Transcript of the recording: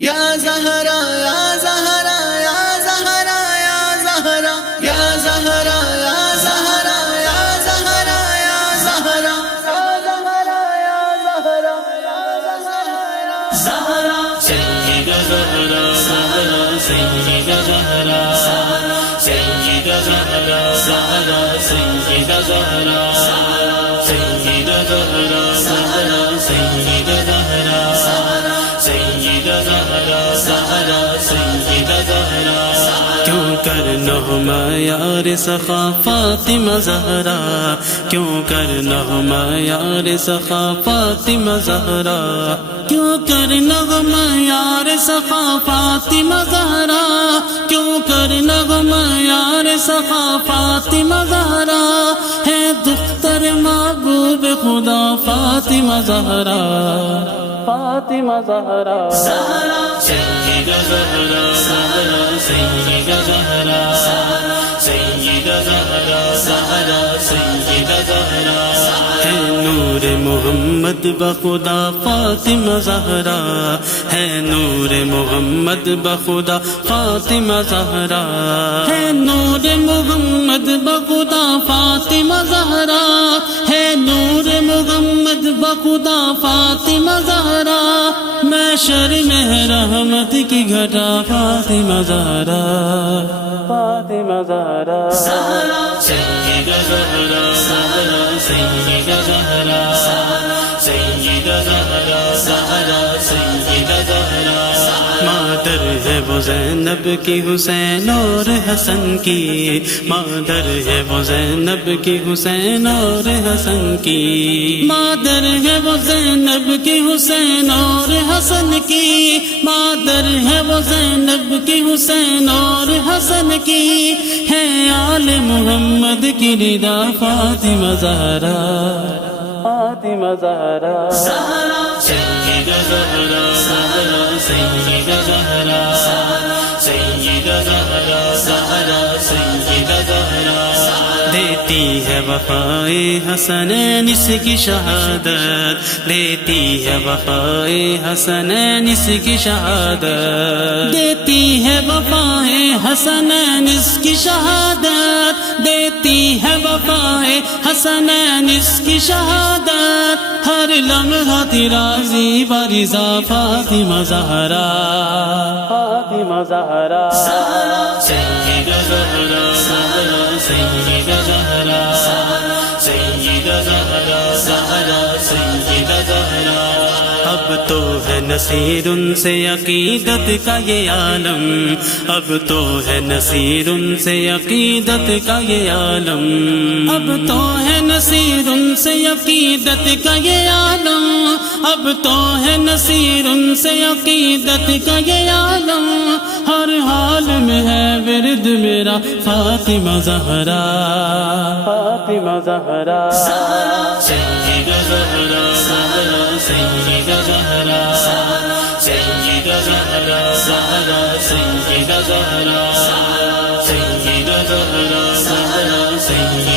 یا زہرا یا زہرا یا زہرا یا زہرا یا زہرا یا زہرا یا زہرا یا زہرا یا زہرا زہرا سیدہ زہرا زہرا سیدہ زہرا سیدہ زہرا زہرا سیدہ زہرا سیدہ زہرا زہرا سیدہ زہرا سیدہ زہرا زہرا سیدہ زہرا کیوں کرنا ہو معیار سخا فاطمہ زہرا کیوں کرنا ہو معیار سخا فاطمہ زہرا کیوں کرنا ہو معیار سخا فاطمہ زہرا کیوں کرنا ہو معیار سخا فاطمہ زہرا ہے دختر محبوب خدا فاطمہ زہرا فاطمہ زہرا سیدہ زہرا زہرا سیدہ زہرا سیدہ زہرا زہرا سیدہ زہرا ہے نور محمد بخدا فاطمہ زہرا ہے نور محمد بخدا فاطمہ زہرا ہے نور محمد بخدا فاطمہ زہرا ہے نور محمد بخدا فاطمہ زہرا محشر میں رحمت کی گھٹا فاطمہ زہرا فاطمہ زہرا سیدہ زہرا زہرا سیدہ زہرا سیدہ زہرا زہرا سیدہ زہرا مادر ہے وہ زینب کی حسین اور حسن کی مادر ہے وہ زینب کی حسین اور حسن کی مادر ہے وہ زینب کی حسین اور حسن کی مادر ہے وہ زینب کی حسین اور حسن کی ہے آل محمد کی رضا فاطمہ زہرا فاطمہ زہرا سیدہ زہرا زہرا سیدہ زہرا سیدہ زہرا زہرا سیدہ زہرا دیتی ہے وفائے حسنین اس کی شہادت دیتی ہے وفائے حسنین اس کی شہادت دیتی ہے وفائے حسنین اس کی شہادت دیتی ہے وفائے حسنین اس کی شہادت ہر لمحہ راضی برضا فاطمہ زہرا فاطمہ زہرا سیدہ زہرا زہرا سیدہ زہرا سیدہ زہرا زہرا سیدہ زہرا اب تو ہے نصیر ان سے عقیدت کا یہ عالم اب تو ہے نصیر ان سے عقیدت کا یہ عالم اب تو ہے نصیر ان سے عقیدت کا یہ عالم اب تو ہے نصیر ان سے عقیدت کا یہ عالم ہر حال میں ہے ورد میرا فاطمہ زہرا فاطمہ زہرا سیدہ زہرا زہرا سیدہ زہرا سیدہ زہرا زہرا سیدہ زہرا سیدہ زہرا زہرا سیدہ